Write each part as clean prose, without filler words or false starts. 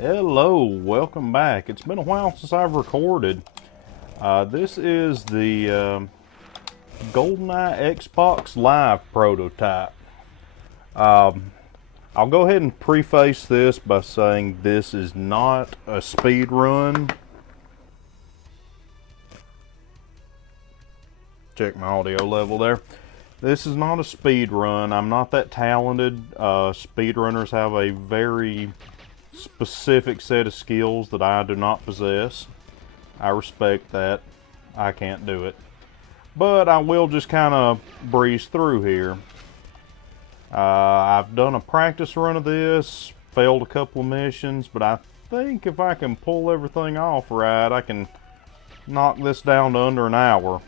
Hello, welcome back. It's been a while since I've recorded. This is the Goldeneye Xbox Live prototype. I'll go ahead and preface this by saying this is not a speed run. Check my audio level there. This is not a speed run. I'm not that talented. Speedrunners have a very specific set of skills that I do not possess. I respect that. I can't do it. But I will just kind of breeze through here. I've done a practice run of this, failed a couple of missions, but I think if I can pull everything off right, I can knock this down to under an hour.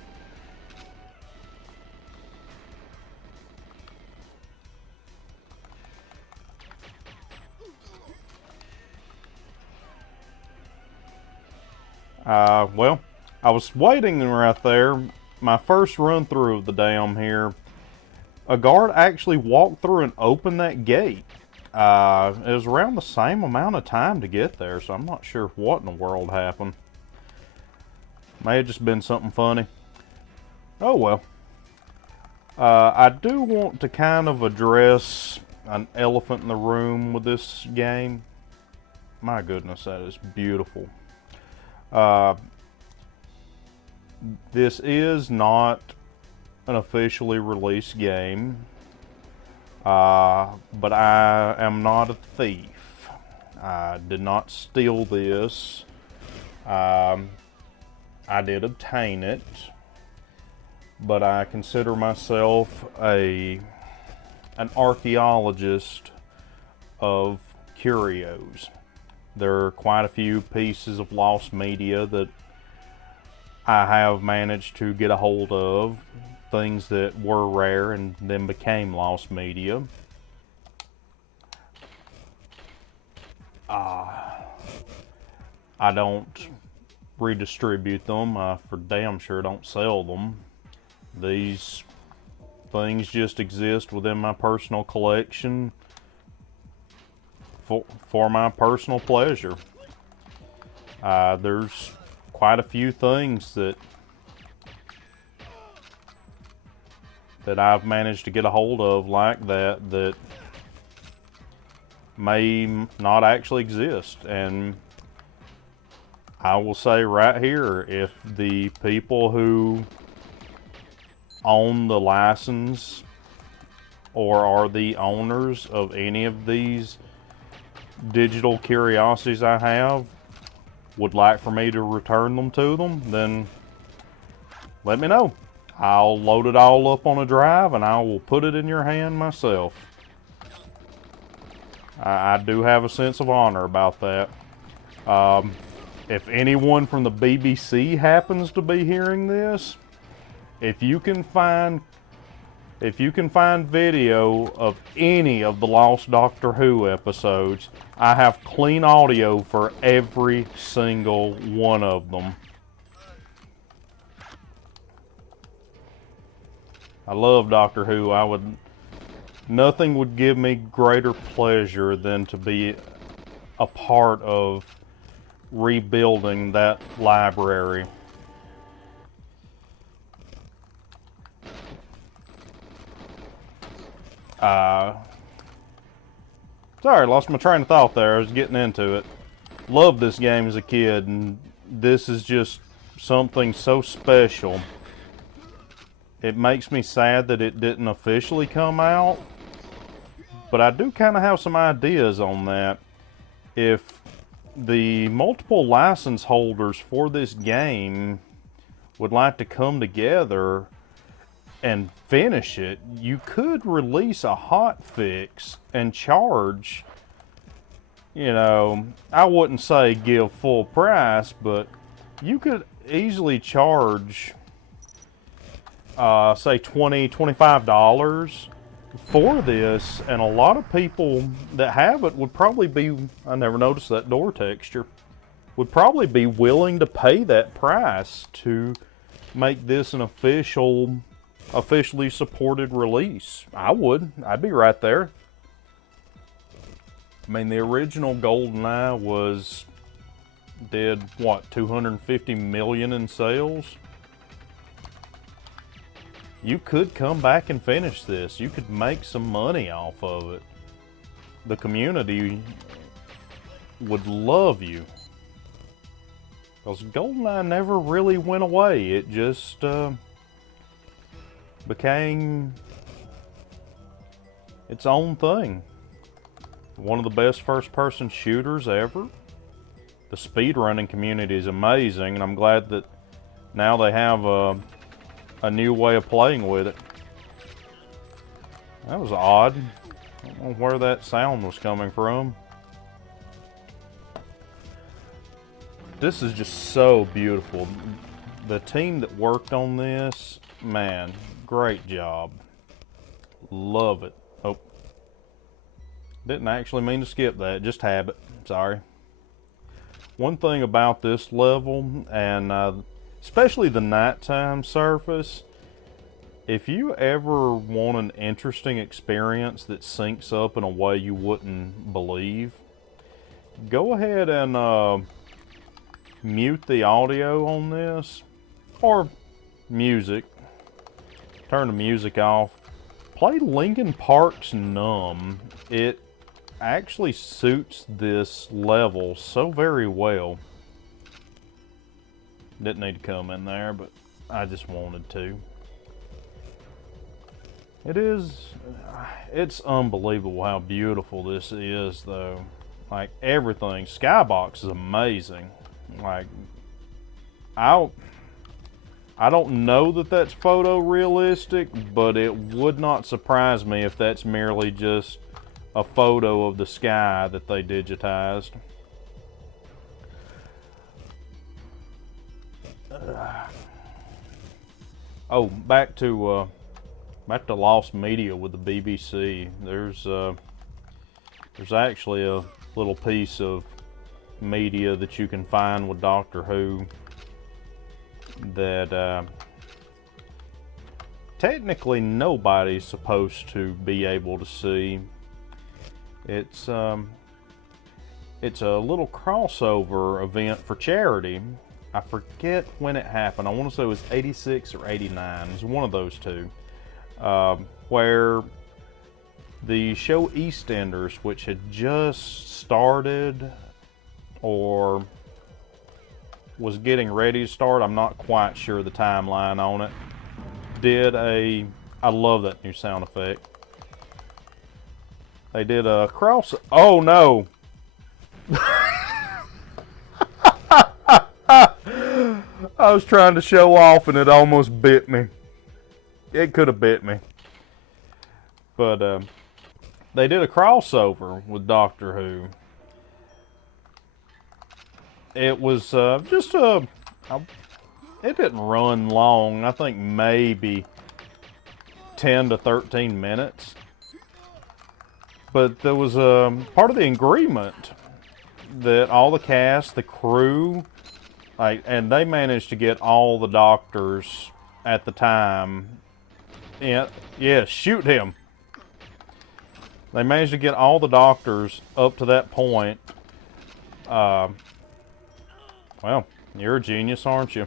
Well, I was waiting right there. My first run through of the dam here, a guard actually walked through and opened that gate. It was around the same amount of time to get there, so I'm not sure what in the world happened. May have just been something funny. Oh well. I do want to kind of address an elephant in the room with this game. My goodness, that is beautiful. This is not an officially released game, but I am not a thief. I did not steal this. I did obtain it, but I consider myself an archaeologist of curios. There are quite a few pieces of lost media that I have managed to get a hold of, things that were rare and then became lost media. I don't redistribute them. I for damn sure don't sell them. These things just exist within my personal collection for my personal pleasure. There's quite a few things that I've managed to get a hold of like that may not actually exist. And I will say right here, if the people who own the license or are the owners of any of these digital curiosities I have would like for me to return them to them, then let me know. I'll load it all up on a drive and I will put it in your hand myself. I do have a sense of honor about that. If anyone from the BBC happens to be hearing this, if you can find video of any of the Lost Doctor Who episodes, I have clean audio for every single one of them. I love Doctor Who. Nothing would give me greater pleasure than to be a part of rebuilding that library. Sorry, lost my train of thought there. I was getting into it. Loved this game as a kid, and this is just something so special. It makes me sad that it didn't officially come out, but I do kind of have some ideas on that. If the multiple license holders for this game would like to come together and finish it, you could release a hot fix and charge, I wouldn't say give full price, but you could easily charge say $20, $25 for this, and a lot of people that have it would probably be, I never noticed that door texture, would probably be willing to pay that price to make this an officially supported release. I'd be right there. I mean, the original Goldeneye did what, 250 million in sales? You could come back and finish this. You could make some money off of it. The community would love you. Because Goldeneye never really went away. It just became its own thing. One of the best first-person shooters ever. The speedrunning community is amazing, and I'm glad that now they have a new way of playing with it. That was odd. I don't know where that sound was coming from. This is just so beautiful. The team that worked on this, man, great job. Love it. Oh, didn't actually mean to skip that, just habit. Sorry. One thing about this level, and especially the nighttime surface, if you ever want an interesting experience that syncs up in a way you wouldn't believe, go ahead and mute the audio on this, or music. Turn the music off. Play Linkin Park's Numb. It actually suits this level so very well. Didn't need to come in there, but I just wanted to. It's unbelievable how beautiful this is, though. Like, everything. Skybox is amazing. Like, I don't know that that's photorealistic, but it would not surprise me if that's merely just a photo of the sky that they digitized. Oh, back to lost media with the BBC. There's actually a little piece of media that you can find with Doctor Who that technically nobody's supposed to be able to see. It's a little crossover event for charity. I forget when it happened. I want to say it was 86 or 89. It was one of those two. Where the show EastEnders, which had just started or was getting ready to start, I'm not quite sure the timeline on it, I love that new sound effect. They did a oh no! I was trying to show off and it almost bit me. It could have bit me. But they did a crossover with Doctor Who. It was it didn't run long. I think maybe 10 to 13 minutes. But there was part of the agreement that all the cast, the crew, and they managed to get all the doctors at the time. Yeah, shoot him. They managed to get all the doctors up to that point. Well, you're a genius, aren't you?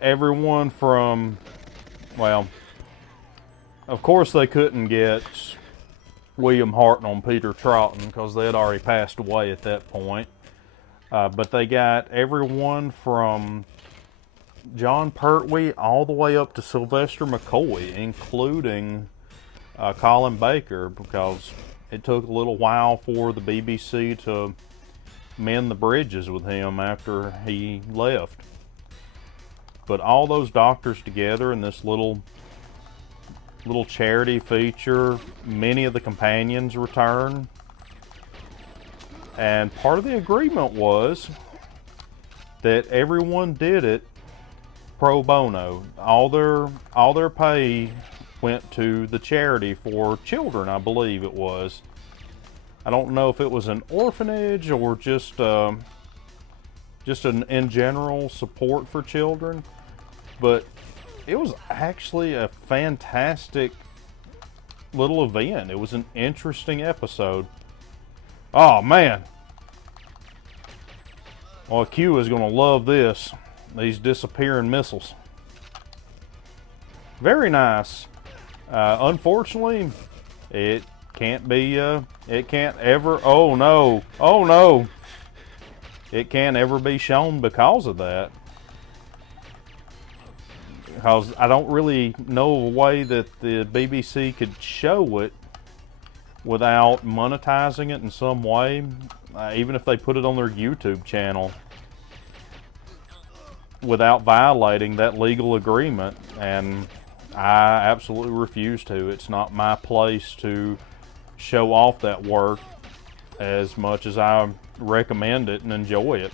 Everyone from, well, of course they couldn't get William Hartnell and Peter Troughton because they had already passed away at that point. But they got everyone from John Pertwee all the way up to Sylvester McCoy, including Colin Baker, because it took a little while for the BBC to mend the bridges with him after he left. But all those doctors together in this little charity feature, many of the companions return. And part of the agreement was that everyone did it pro bono. All their pay went to the charity for children, I believe it was. I don't know if it was an orphanage or just an in general support for children, but it was actually a fantastic little event. It was an interesting episode. Oh, man. Well, Q is going to love this. These disappearing missiles. Very nice. Unfortunately, it can't be, it can't ever, oh no, oh no. It can't ever be shown because of that. Because I don't really know a way that the BBC could show it without monetizing it in some way, even if they put it on their YouTube channel, without violating that legal agreement. And I absolutely refuse to. It's not my place to show off that work as much as I recommend it and enjoy it.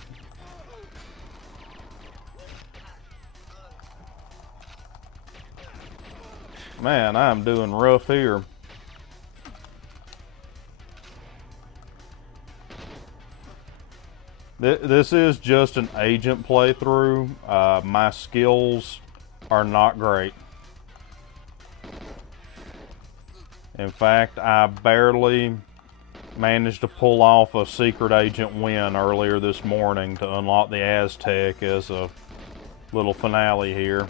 Man, I'm doing rough here. This is just an agent playthrough. My skills are not great. In fact, I barely managed to pull off a secret agent win earlier this morning to unlock the Aztec as a little finale here.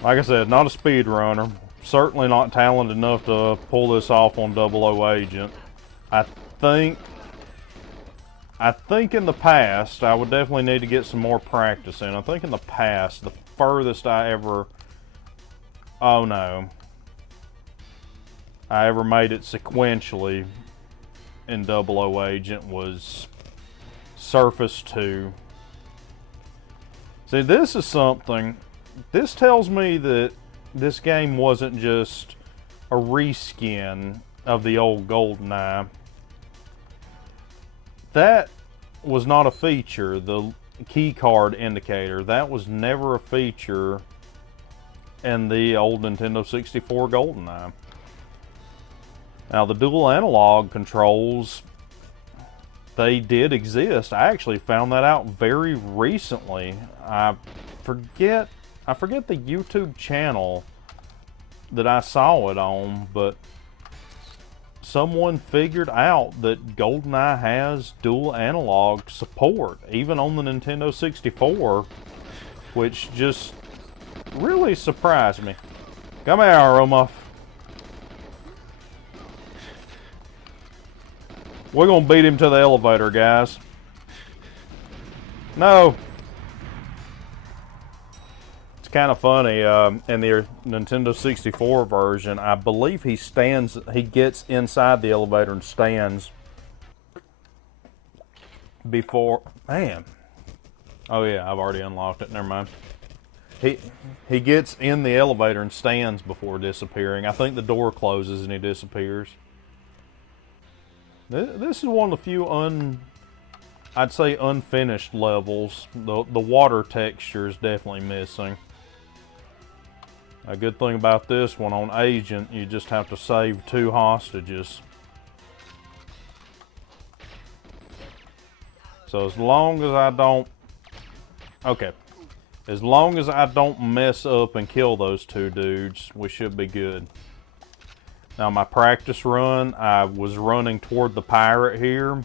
Like I said, not a speedrunner. Certainly not talented enough to pull this off on 00 Agent. I think in the past, I would definitely need to get some more practice in. I think in the past, the furthest I ever... Oh no. I ever made it sequentially in 00 Agent was Surface 2. See, this is something... This tells me that this game wasn't just a reskin of the old Goldeneye. That was not a feature, the key card indicator. That was never a feature in the old Nintendo 64 Goldeneye. Now, the dual analog controls, they did exist. I actually found that out very recently. I forget the YouTube channel that I saw it on, but someone figured out that Goldeneye has dual analog support, even on the Nintendo 64, which just really surprised me. Come here, Romoff. We're gonna beat him to the elevator, guys. No. Kind of funny, in the Nintendo 64 version, I believe he gets inside the elevator and stands before, man, oh yeah, I've already unlocked it, never mind. He gets in the elevator and stands before disappearing. I think the door closes and he disappears. This is one of the few I'd say unfinished levels. The water texture is definitely missing. A good thing about this one on Agent, you just have to save 2 hostages. So as long as I don't... Okay. As long as I don't mess up and kill those 2 dudes, we should be good. Now my practice run, I was running toward the pirate here,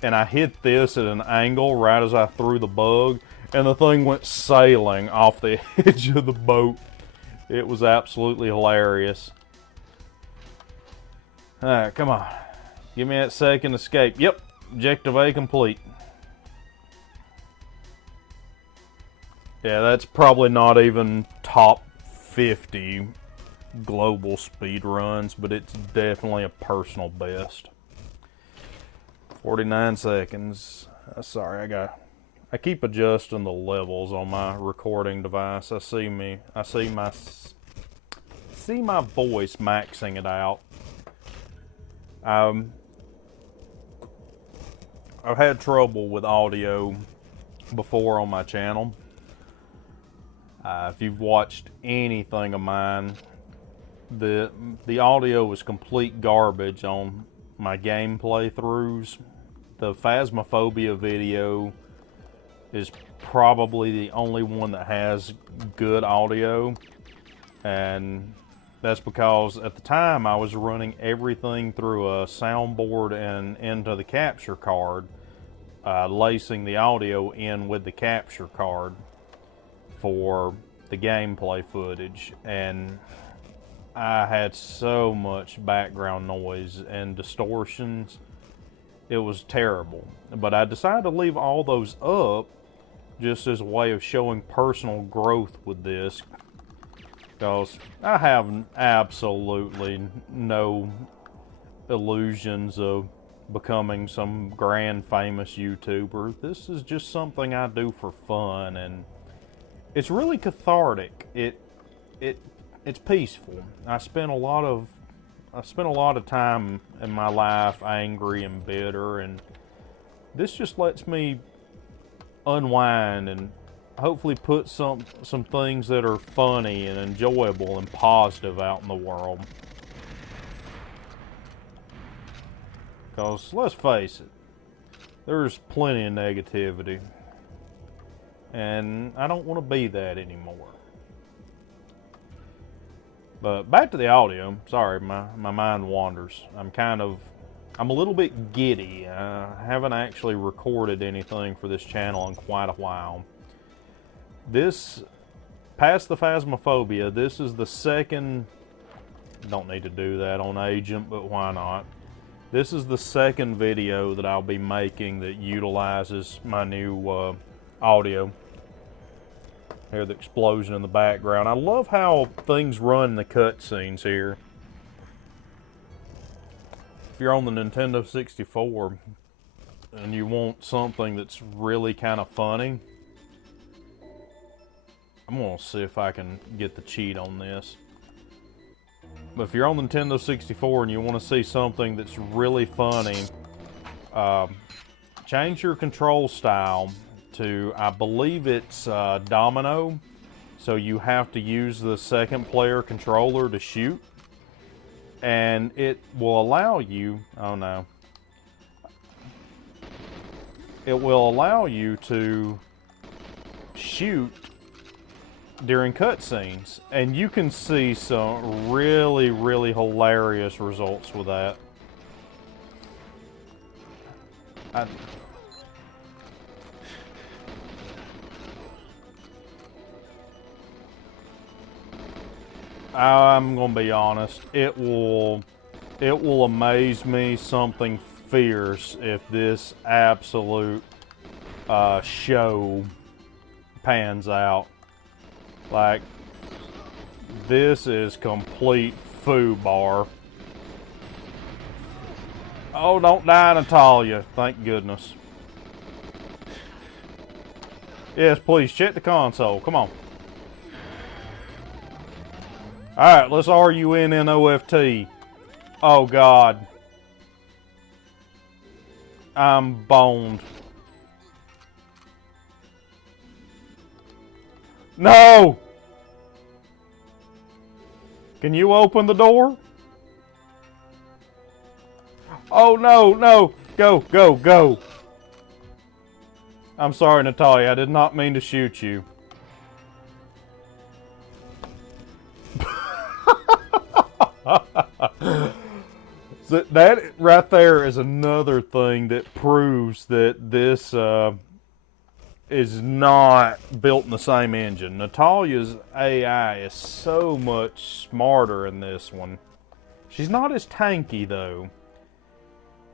and I hit this at an angle right as I threw the bug, and the thing went sailing off the edge of the boat. It was absolutely hilarious. Alright, come on. Give me that second escape. Yep, objective A complete. Yeah, that's probably not even top 50 global speed runs, but it's definitely a personal best. 49 seconds. Sorry, I keep adjusting the levels on my recording device. I see my voice maxing it out. I've had trouble with audio before on my channel. If you've watched anything of mine, the audio was complete garbage on my game playthroughs. The Phasmophobia video is probably the only one that has good audio, and That's because at the time I was running everything through a soundboard and into the capture card, lacing the audio in with the capture card for the gameplay footage, and I had so much background noise and distortions. It was terrible. But I decided to leave all those up just as a way of showing personal growth with this, because I have absolutely no illusions of becoming some grand famous YouTuber. This is just something I do for fun, and it's really cathartic. It's peaceful. I spent a lot of time in my life angry and bitter, and this just lets me unwind and hopefully put some things that are funny and enjoyable and positive out in the world. Because let's face it, there's plenty of negativity, and I don't want to be that anymore. But back to the audio. Sorry, my mind wanders. I'm a little bit giddy. I haven't actually recorded anything for this channel in quite a while. This, past the Phasmophobia, this is the second, don't need to do that on Agent, but why not? This is the second video that I'll be making that utilizes my new audio. Hear the explosion in the background. I love how things run in the cutscenes here. If you're on the Nintendo 64 and you want something that's really kind of funny, I'm going to see if I can get the cheat on this. But if you're on the Nintendo 64 and you want to see something that's really funny, change your control style to, I believe it's domino. So you have to use the second player controller to shoot. And it will allow you, oh no. It will allow you to shoot during cutscenes, and you can see some really, really hilarious results with that. I'm gonna be honest. It will amaze me something fierce if this absolute show pans out. Like, this is complete foobar. Oh, don't die, Natalia. Thank goodness. Yes, please, check the console. Come on. Alright, let's RUNNOFT. Oh, God. I'm boned. No! Can you open the door? Oh, no, no. Go, go, go. I'm sorry, Natalia. I did not mean to shoot you. So that right there is another thing that proves that this is not built in the same engine. Natalia's AI is so much smarter in this one. She's not as tanky though.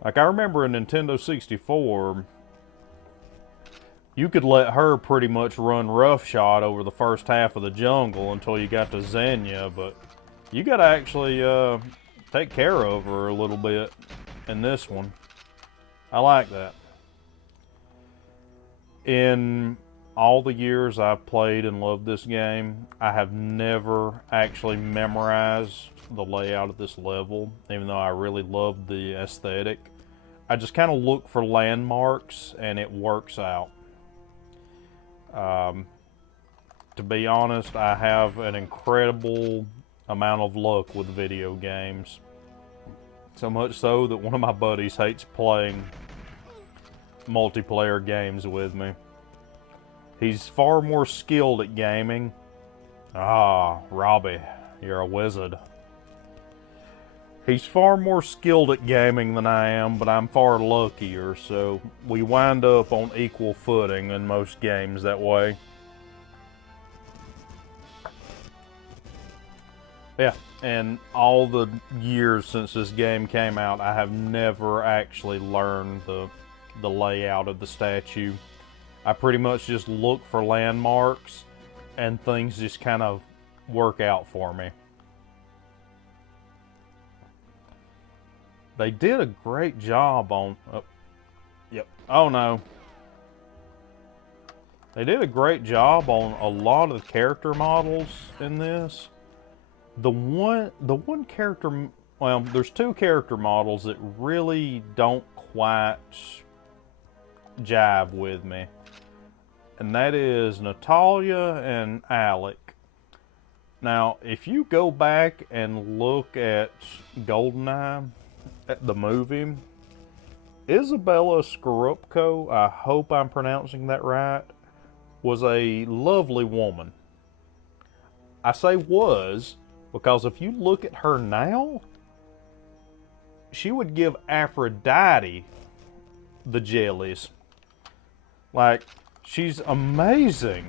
Like, I remember in Nintendo 64, you could let her pretty much run roughshod over the first half of the jungle until you got to Xenia, but you gotta actually take care of her a little bit in this one. I like that. In all the years I've played and loved this game, I have never actually memorized the layout of this level, even though I really loved the aesthetic. I just kind of look for landmarks and it works out. To be honest, I have an incredible amount of luck with video games. So much so that one of my buddies hates playing multiplayer games with me. He's far more skilled at gaming. Ah, Robbie, you're a wizard. He's far more skilled at gaming than I am, but I'm far luckier, so we wind up on equal footing in most games that way. Yeah, and all the years since this game came out, I have never actually learned the layout of the statue. I pretty much just look for landmarks, and things just kind of work out for me. They did a great job on... Oh, yep. Oh, no. They did a great job on a lot of the character models in this. The one character... Well, there's two character models that really don't quite jive with me. And that is Natalia and Alec. Now, if you go back and look at Goldeneye... at the movie, Isabella Scorupco, I hope I'm pronouncing that right, was a lovely woman. I say was because if you look at her now, she would give Aphrodite the jellies. Like, she's amazing.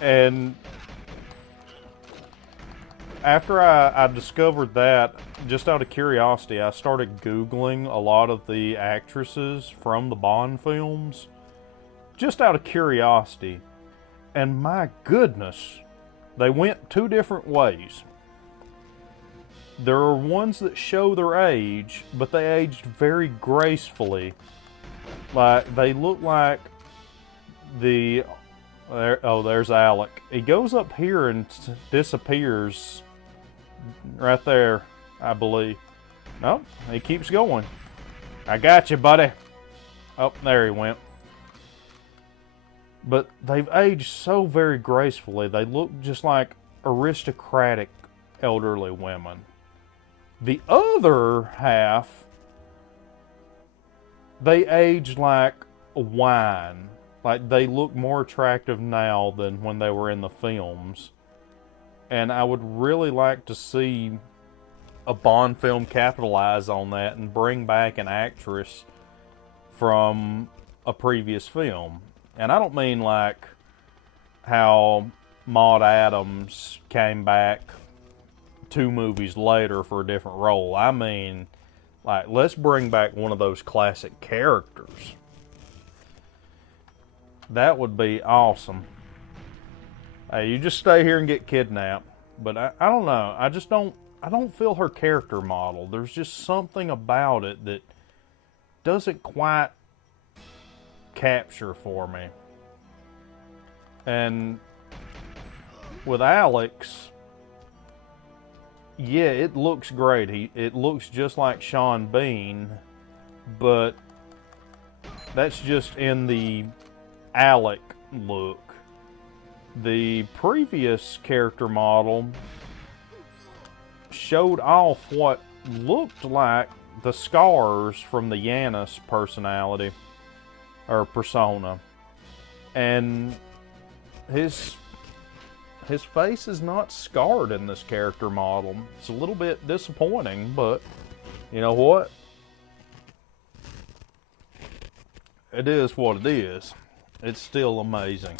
And after I discovered that, just out of curiosity, I started Googling a lot of the actresses from the Bond films. Just out of curiosity. And my goodness, they went two different ways. There are ones that show their age, but they aged very gracefully. Like, they look like the... Oh, there's Alec. He goes up here and disappears right there, I believe. Nope, he keeps going. I got you, buddy. Oh, there he went. But they've aged so very gracefully. They look just like aristocratic elderly women. The other half, they age like wine. Like, they look more attractive now than when they were in the films. And I would really like to see a Bond film capitalize on that and bring back an actress from a previous film. And I don't mean like how Maud Adams came back 2 movies later for a different role. I mean, like, let's bring back one of those classic characters. That would be awesome. Hey, you just stay here and get kidnapped. But I don't know. I don't feel her character model. There's just something about it that doesn't quite capture for me. And with Alex, yeah, it looks great. It looks just like Sean Bean, but that's just in the Alec look. The previous character model showed off what looked like the scars from the Yanis personality or persona, and his face is not scarred in this character model. It's a little bit disappointing, but you know what? It is what it is. It's still amazing.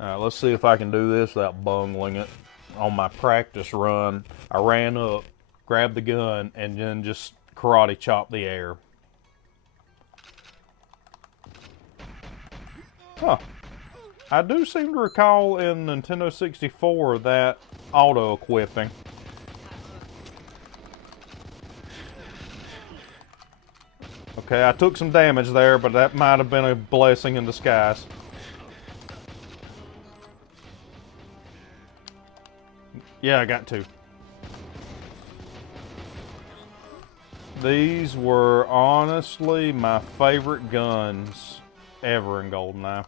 Alright, let's see if I can do this without bungling it. On my practice run, I ran up, grabbed the gun, and then just karate chopped the air. Huh. I do seem to recall in Nintendo 64 that auto-equipping. Okay, I took some damage there, but that might have been a blessing in disguise. Yeah, I got 2. These were honestly my favorite guns ever in Goldeneye.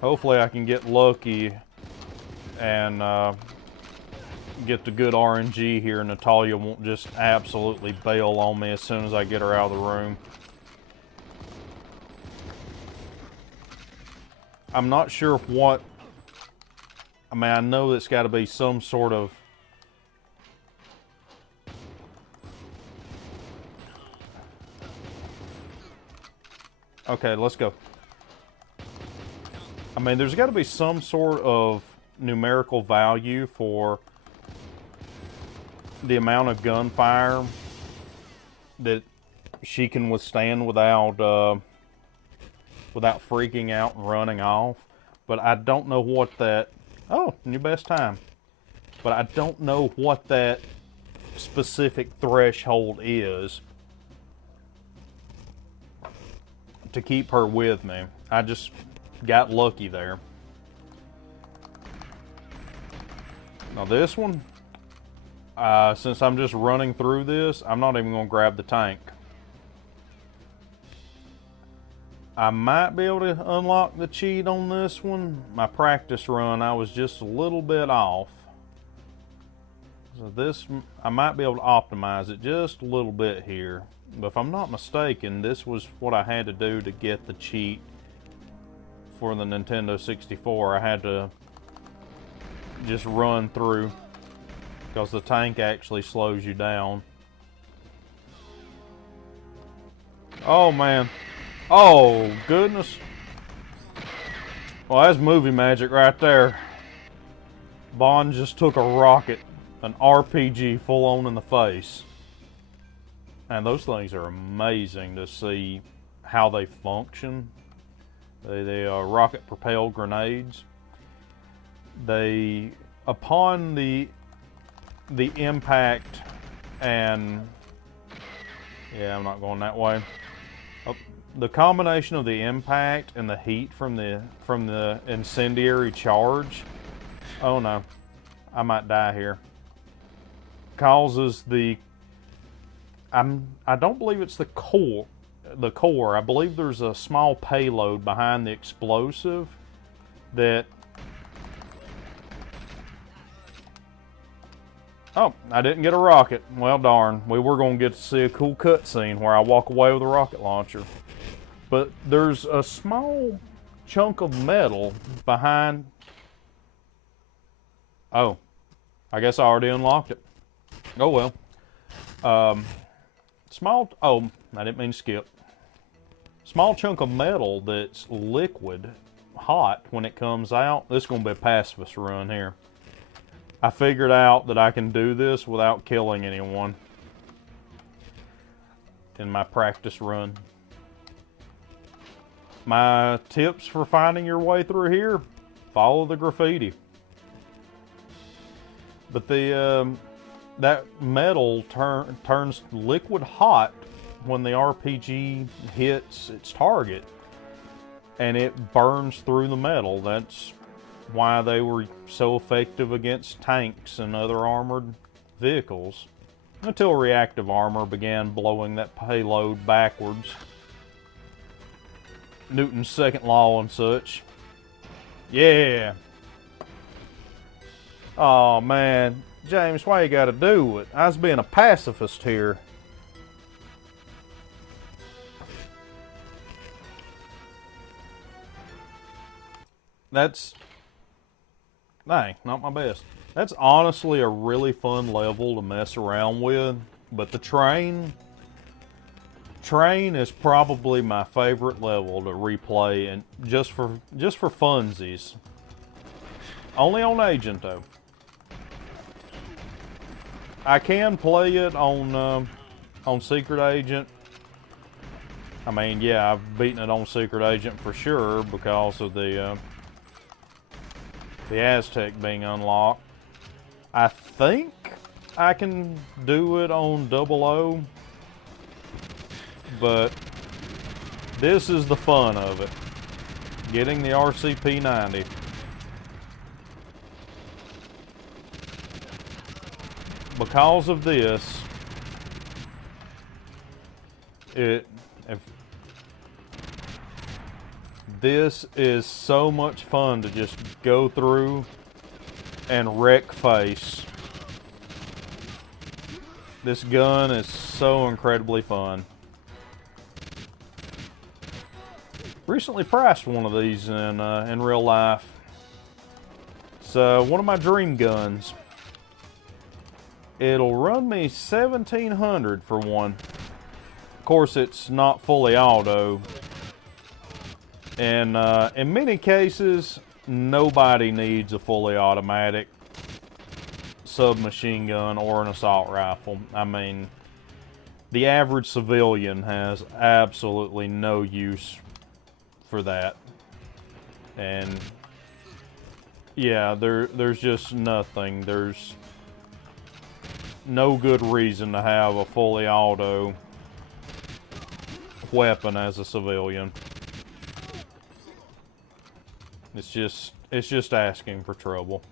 Hopefully I can get lucky and get the good RNG here. Natalia won't just absolutely bail on me as soon as I get her out of the room. I'm not sure what... I mean, I know it's got to be some sort of... Okay, let's go. I mean, there's got to be some sort of numerical value for the amount of gunfire that she can withstand without without freaking out and running off. But I don't know what that... Oh, new best time. But I don't know what that specific threshold is to keep her with me. I just got lucky there. Now this one, since I'm just running through this, I'm not even going to grab the tank. I might be able to unlock the cheat on this one. My practice run, I was just a little bit off. So this, I might be able to optimize it just a little bit here. But if I'm not mistaken, this was what I had to do to get the cheat for the Nintendo 64. I had to just run through because the tank actually slows you down. Oh man. Oh goodness. Well, that's movie magic right there. Bond just took a rocket, an RPG full on in the face. And those things are amazing to see how they function. They are rocket-propelled grenades. They, upon the impact, and yeah, I'm not going that way. The combination of the impact and the heat from the incendiary charge. Oh no, I might die here. Causes the... I don't believe it's the core. I believe there's a small payload behind the explosive that... Oh, I didn't get a rocket. Well, darn. We were going to get to see a cool cutscene where I walk away with a rocket launcher. But there's a small chunk of metal behind... Oh, I guess I already unlocked it. Oh well. Oh, I didn't mean to skip. Small chunk of metal that's liquid, hot when it comes out. This is going to be a pacifist run here. I figured out that I can do this without killing anyone in my practice run. My tips for finding your way through here: follow the graffiti. But that metal turns liquid hot when the RPG hits its target, and it burns through the metal. That's why they were so effective against tanks and other armored vehicles, until reactive armor began blowing that payload backwards. Newton's second law and such. Yeah. Oh man, James, why you gotta do it? I was being a pacifist here. That's... Dang, not my best. That's honestly a really fun level to mess around with, but the train is probably my favorite level to replay, and just for funsies. Only on Agent though. I can play it on Secret Agent. I mean, yeah, I've beaten it on Secret Agent for sure because of the Aztec being unlocked. I think I can do it on 00, but this is the fun of it. Getting the RCP-90. Because of this, this is so much fun to just go through and wreck face. This gun is so incredibly fun. Recently priced one of these in real life. It's one of my dream guns. It'll run me $1,700 for one. Of course, it's not fully auto. And in many cases, nobody needs a fully automatic submachine gun or an assault rifle. I mean, the average civilian has absolutely no use for that. And yeah, there's just nothing. There's no good reason to have a fully auto weapon as a civilian. It's just asking for trouble.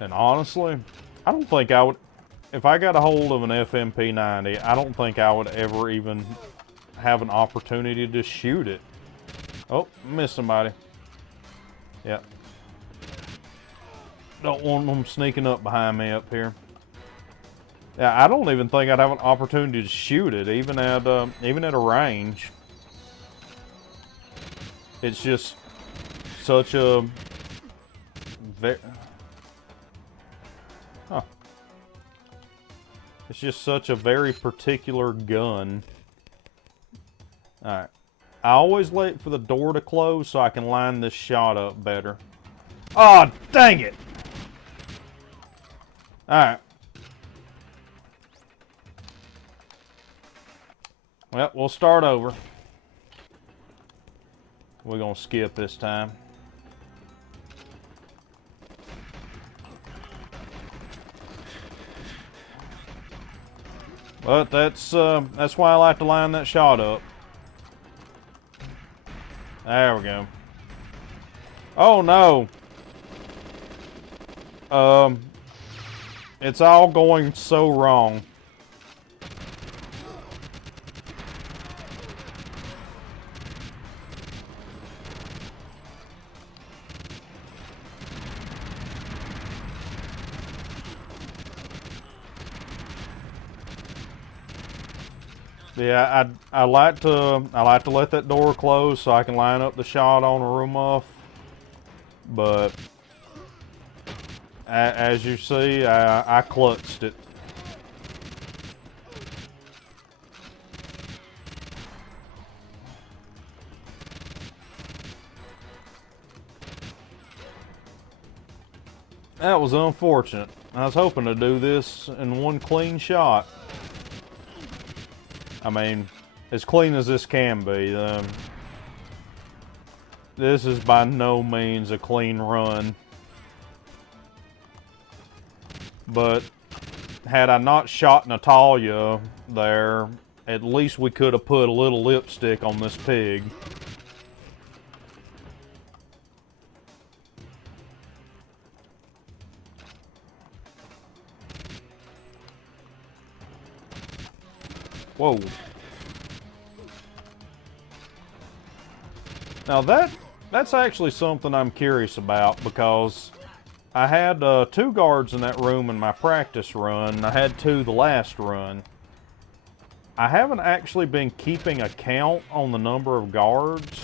And honestly, I don't think I would, if I got a hold of an FMP90, I don't think I would ever even have an opportunity to shoot it. Oh, missed somebody. Yep. Don't want them sneaking up behind me up here. Yeah, I don't even think I'd have an opportunity to shoot it, even at a range. It's just such a It's just such a very particular gun. Alright. I always wait for the door to close so I can line this shot up better. Oh, dang it! Alright. Well, we'll start over. We're gonna skip this time. But that's why I like to line that shot up. There we go. Oh no. It's all going so wrong. Yeah, I like to let that door close so I can line up the shot on a room off. But as you see, I clutched it. That was unfortunate. I was hoping to do this in one clean shot. I mean, as clean as this can be. This is by no means a clean run. But had I not shot Natalia there, at least we could have put a little lipstick on this pig. Whoa. Now that's actually something I'm curious about, because I had 2 guards in that room in my practice run. I had 2 the last run. I haven't actually been keeping a count on the number of guards,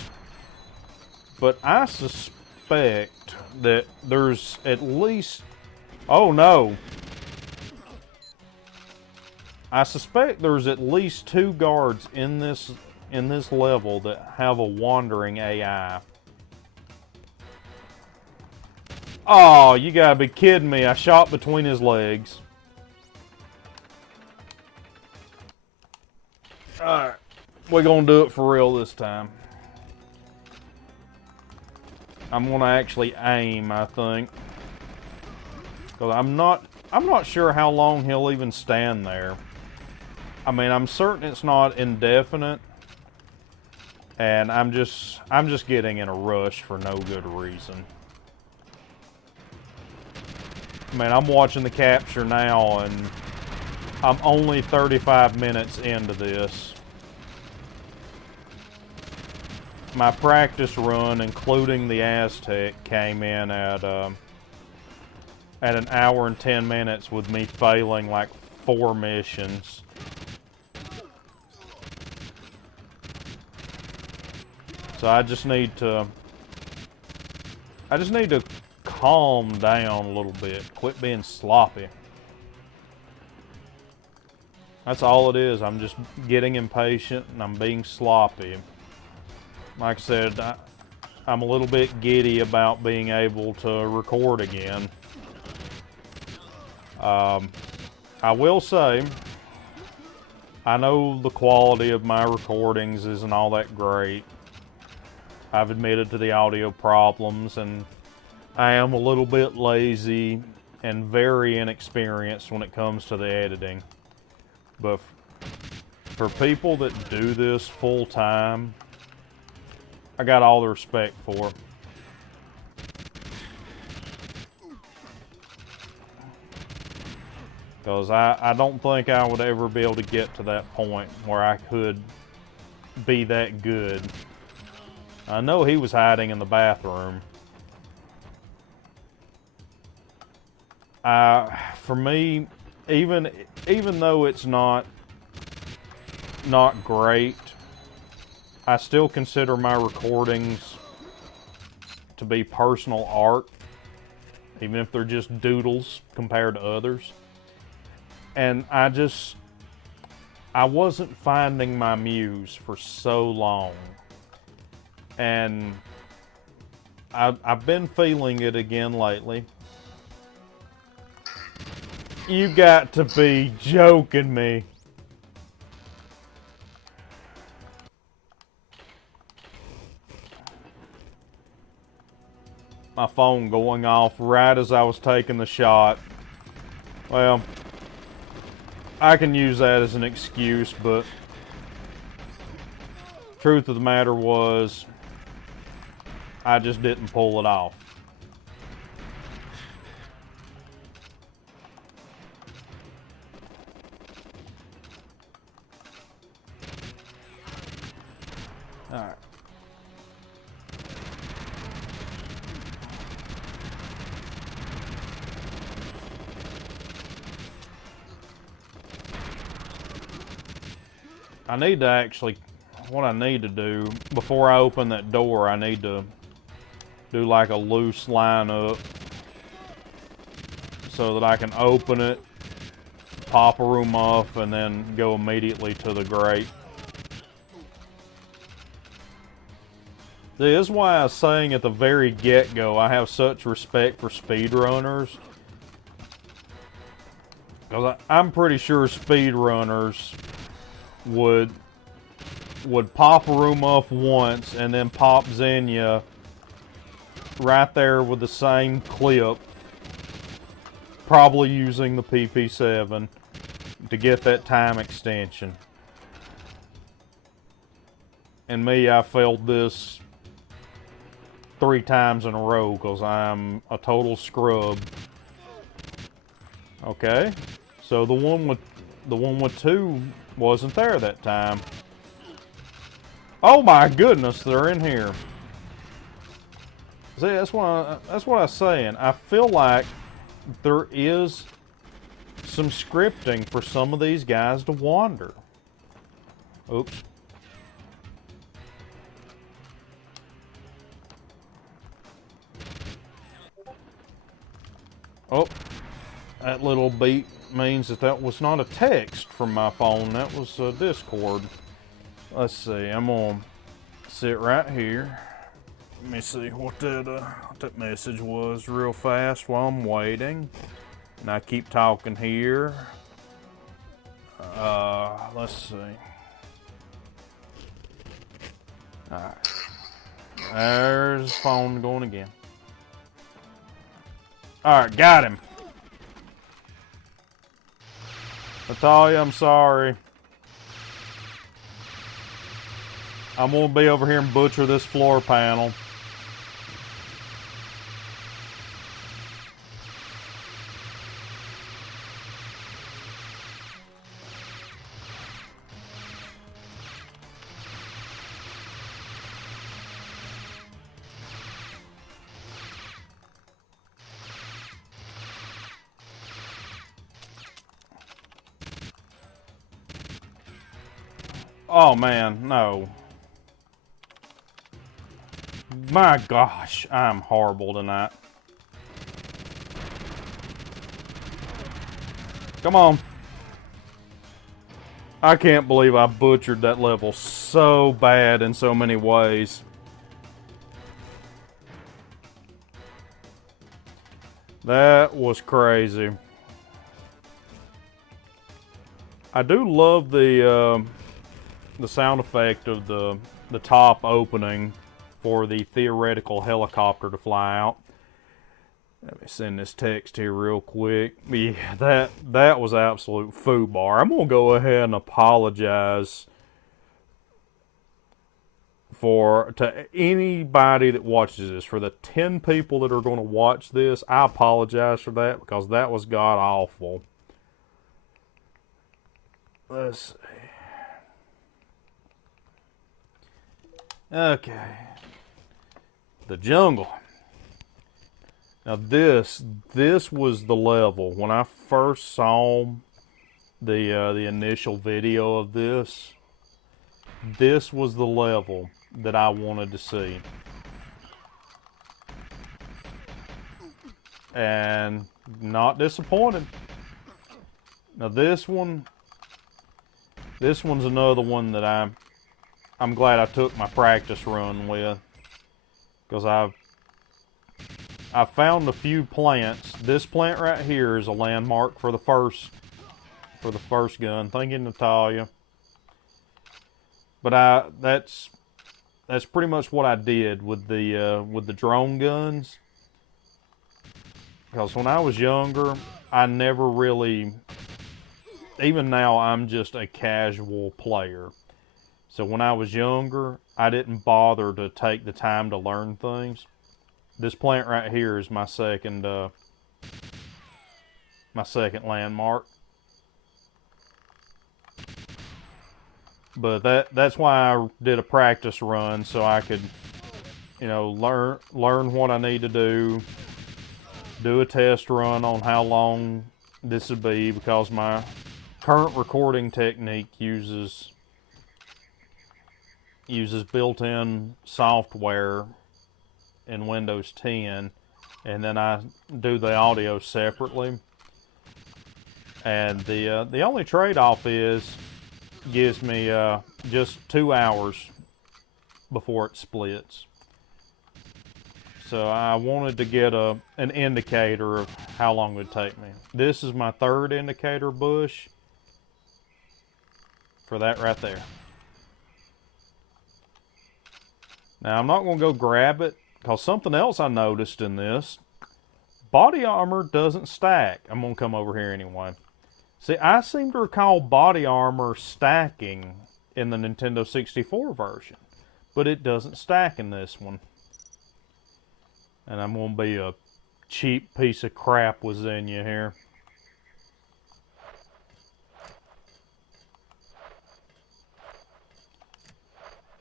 but I suspect that there's at least... Oh no! I suspect there's at least 2 guards in this level that have a wandering AI. Oh, you gotta be kidding me. I shot between his legs. Alright. We're gonna do it for real this time. I'm gonna actually aim, I think. Because I'm not sure how long he'll even stand there. I mean, I'm certain it's not indefinite, and I'm just getting in a rush for no good reason. I mean, I'm watching the capture now, and I'm only 35 minutes into this. My practice run, including the Aztec, came in at an hour and 10 minutes with me failing like 4 missions. So I just need to calm down a little bit. Quit being sloppy. That's all it is. I'm just getting impatient and I'm being sloppy. Like I said, I'm a little bit giddy about being able to record again. I will say, I know the quality of my recordings isn't all that great. I've admitted to the audio problems, and I am a little bit lazy and very inexperienced when it comes to the editing. But for people that do this full time, I got all the respect for it. Because I don't think I would ever be able to get to that point where I could be that good. I know he was hiding in the bathroom. For me, even though it's not great, I still consider my recordings to be personal art, even if they're just doodles compared to others. And I wasn't finding my muse for so long. And I've been feeling it again lately. You got to be joking me. My phone going off right as I was taking the shot. Well, I can use that as an excuse, but truth of the matter was, I just didn't pull it off. Alright. I need to actually, what I need to do, before I open that door, I need to do like a loose lineup so that I can open it, pop a room off, and then go immediately to the grate. This is why I was saying at the very get-go, I have such respect for speedrunners. Because I'm pretty sure speedrunners would pop a room off once and then pop Xenia right there with the same clip, probably using the PP7 to get that time extension. And me, I failed this 3 times in a row because I'm a total scrub. Okay, so the one with 2 wasn't there that time. Oh my goodness, they're in here. See, that's what I was saying. I feel like there is some scripting for some of these guys to wander. Oops. Oh, that little beep means that was not a text from my phone. That was a Discord. Let's see. I'm gonna sit right here. Let me see what that message was real fast while I'm waiting. And I keep talking here. Let's see. Alright. There's his phone going again. Alright, got him. Natalia, I'm sorry. I'm gonna be over here and butcher this floor panel. Oh man, no. My gosh, I'm horrible tonight. Come on. I can't believe I butchered that level so bad in so many ways. That was crazy. I do love the sound effect of the top opening for the theoretical helicopter to fly out. Let me send this text here real quick. Yeah, that was absolute foobar. I'm gonna go ahead and apologize to anybody that watches this. For the 10 people that are going to watch this, I apologize for that, because that was god awful. Let's see. Okay. The jungle. Now this was the level when I first saw the initial video of this. This was the level that I wanted to see. And not disappointed. Now this one's another one that I'm glad I took my practice run with, because I found a few plants. This plant right here is a landmark for the first gun. Thank you, Natalia. But that's pretty much what I did with the drone guns. Because when I was younger, I never really, even now I'm just a casual player. So when I was younger, I didn't bother to take the time to learn things. This plant right here is my second landmark. But that's why I did a practice run, so I could, learn what I need to do a test run on how long this would be, because my current recording technique uses built-in software in Windows 10, and then I do the audio separately. And the only trade-off gives me just 2 hours before it splits. So I wanted to get an indicator of how long it would take me. This is my third indicator bush for that right there. Now I'm not going to go grab it, because something else I noticed in this, body armor doesn't stack. I'm going to come over here anyway. See, I seem to recall body armor stacking in the Nintendo 64 version, but it doesn't stack in this one. And I'm going to be a cheap piece of crap with Xenia here.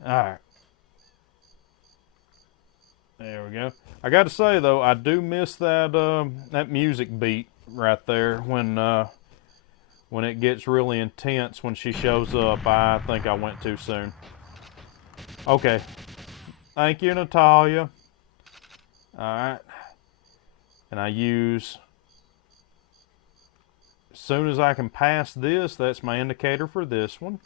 Alright. There we go. I got to say though, I do miss that music beat right there when it gets really intense when she shows up. I think I went too soon. Okay. Thank you, Natalia. Alright. And I use, as soon as I can pass this, that's my indicator for this one.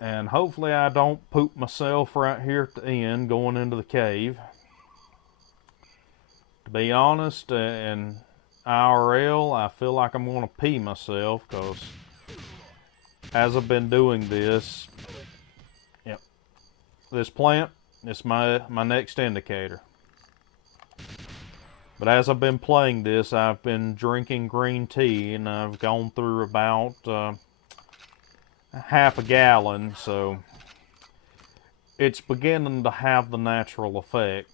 And hopefully I don't poop myself right here at the end going into the cave. To be honest, in IRL, I feel like I'm going to pee myself, because as I've been doing this, yep, this plant, it's my next indicator. But as I've been playing this, I've been drinking green tea, and I've gone through about half a gallon, so it's beginning to have the natural effect.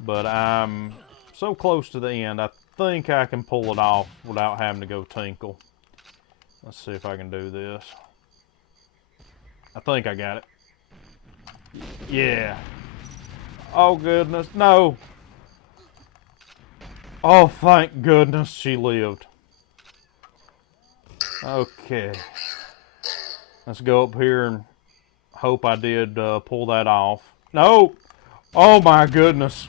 But I'm so close to the end, I think I can pull it off without having to go tinkle. Let's see if I can do this. I think I got it. Yeah. Oh goodness, no. Oh, thank goodness she lived. Okay. Let's go up here and Hope I did pull that off. No! Oh my goodness.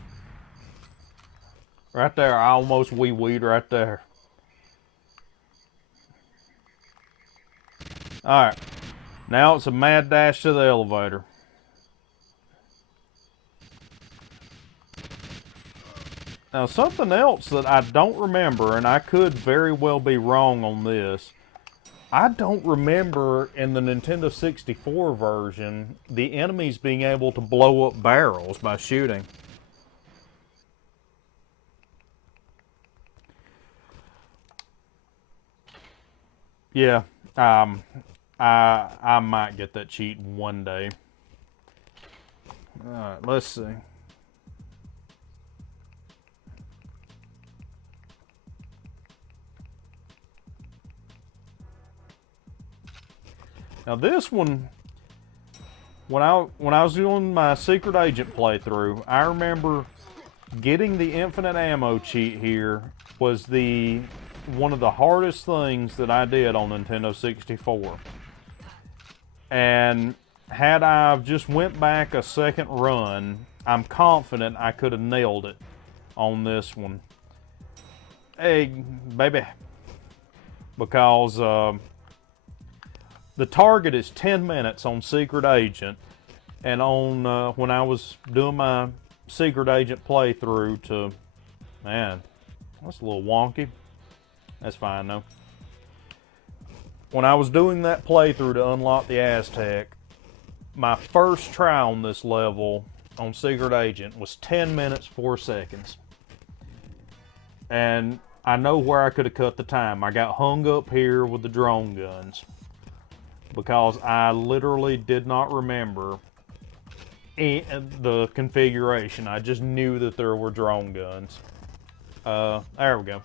Right there, I almost wee-weed right there. Alright. Now it's a mad dash to the elevator. Now something else that I don't remember, and I could very well be wrong on this, I don't remember in the Nintendo 64 version the enemies being able to blow up barrels by shooting. Yeah, I might get that cheat one day. Alright, let's see. Now this one, when I was doing my secret agent playthrough, I remember getting the infinite ammo cheat here was one of the hardest things that I did on Nintendo 64. And had I just went back a second run, I'm confident I could have nailed it on this one. Hey, baby. Because the target is 10 minutes on Secret Agent, and on when I was doing my Secret Agent playthrough man, that's a little wonky. That's fine though. When I was doing that playthrough to unlock the Aztec, my first try on this level on Secret Agent was 10 minutes 4 seconds. And I know where I could have cut the time. I got hung up here with the drone guns, because I literally did not remember the configuration. I just knew that there were drone guns. There we go.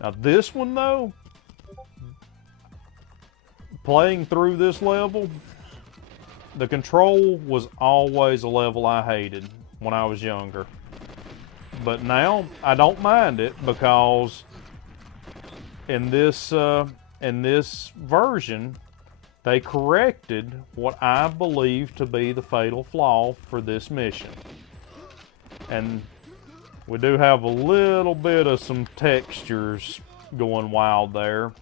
Now this one though, playing through this level, the control was always a level I hated when I was younger. But now I don't mind it, because in this version, they corrected what I believe to be the fatal flaw for this mission. And we do have a little bit of some textures going wild there.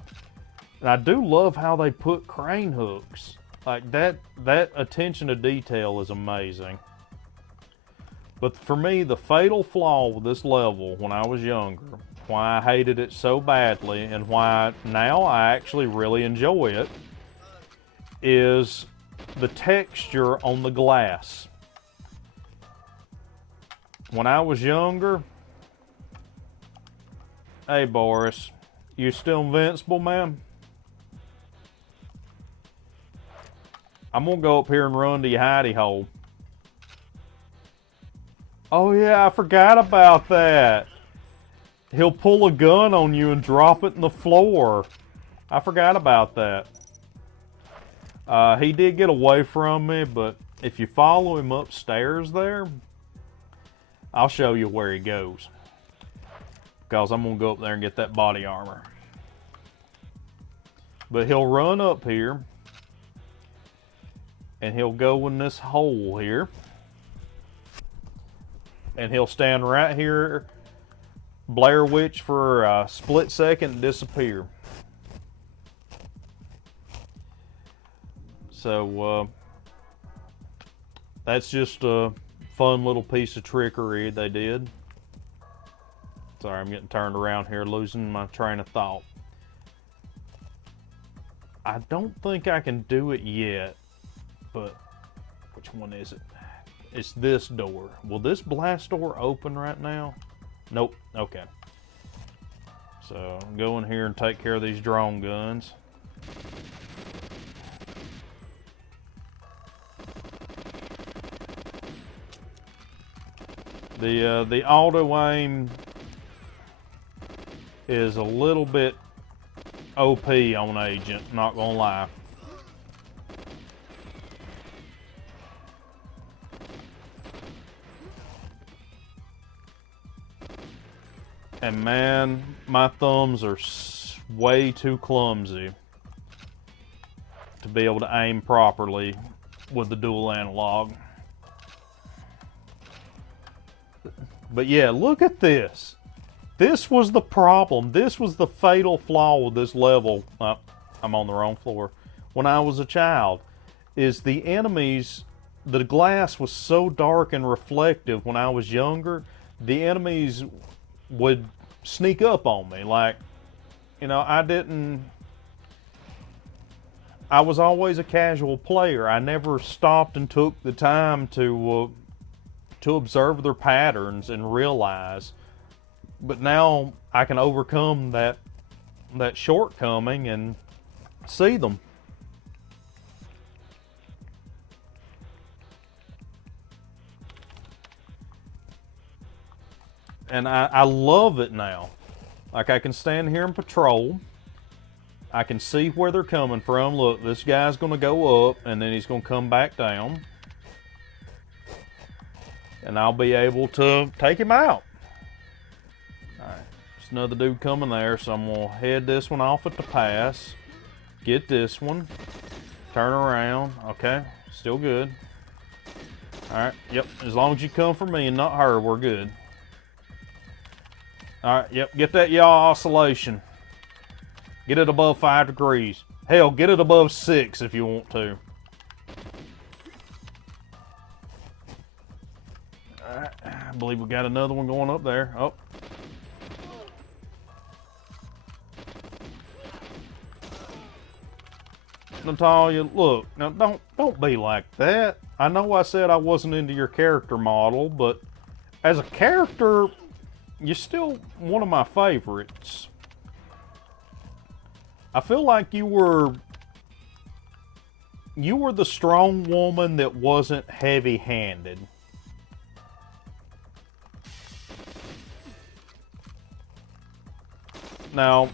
And I do love how they put crane hooks. Like that attention to detail is amazing. But for me, the fatal flaw with this level when I was younger, why I hated it so badly, and why now I actually really enjoy it, is the texture on the glass. When I was younger, hey Boris, you still invincible, man? I'm gonna go up here and run to your hidey hole. Oh yeah, I forgot about that. He'll pull a gun on you and drop it in the floor. I forgot about that. He did get away from me, but if you follow him upstairs there, I'll show you where he goes. Because I'm going to go up there and get that body armor. But he'll run up here, and he'll go in this hole here. And he'll stand right here, Blair Witch, for a split second and disappear. So, that's just a fun little piece of trickery they did. Sorry, I'm getting turned around here, losing my train of thought. I don't think I can do it yet, but which one is it? It's this door. Will this blast door open right now? Nope. Okay. So, go in here and take care of these drone guns. The auto aim is a little bit OP on Agent, not gonna lie. And man, my thumbs are way too clumsy to be able to aim properly with the dual analog. But yeah, look at this. This was the problem. This was the fatal flaw with this level. I'm on the wrong floor. When I was a child, is the enemies, the glass was so dark and reflective when I was younger, the enemies would sneak up on me. Like, you know, I was always a casual player. I never stopped and took the time to observe their patterns and realize. But now I can overcome that shortcoming and see them. And I love it now. Like, I can stand here and patrol. I can see where they're coming from. Look, this guy's going to go up, and then he's going to come back down. And I'll be able to take him out. Alright, there's another dude coming there, so I'm going to head this one off at the pass. Get this one. Turn around. Okay, still good. Alright, yep, as long as you come for me and not her, we're good. Alright, yep, get that yaw oscillation. Get it above 5 degrees. Hell, get it above 6 if you want to. Alright, I believe we got another one going up there. Oh. Natalia, look, now don't be like that. I know I said I wasn't into your character model, but as a character, you're still one of my favorites. I feel like you were the strong woman that wasn't heavy-handed. Now,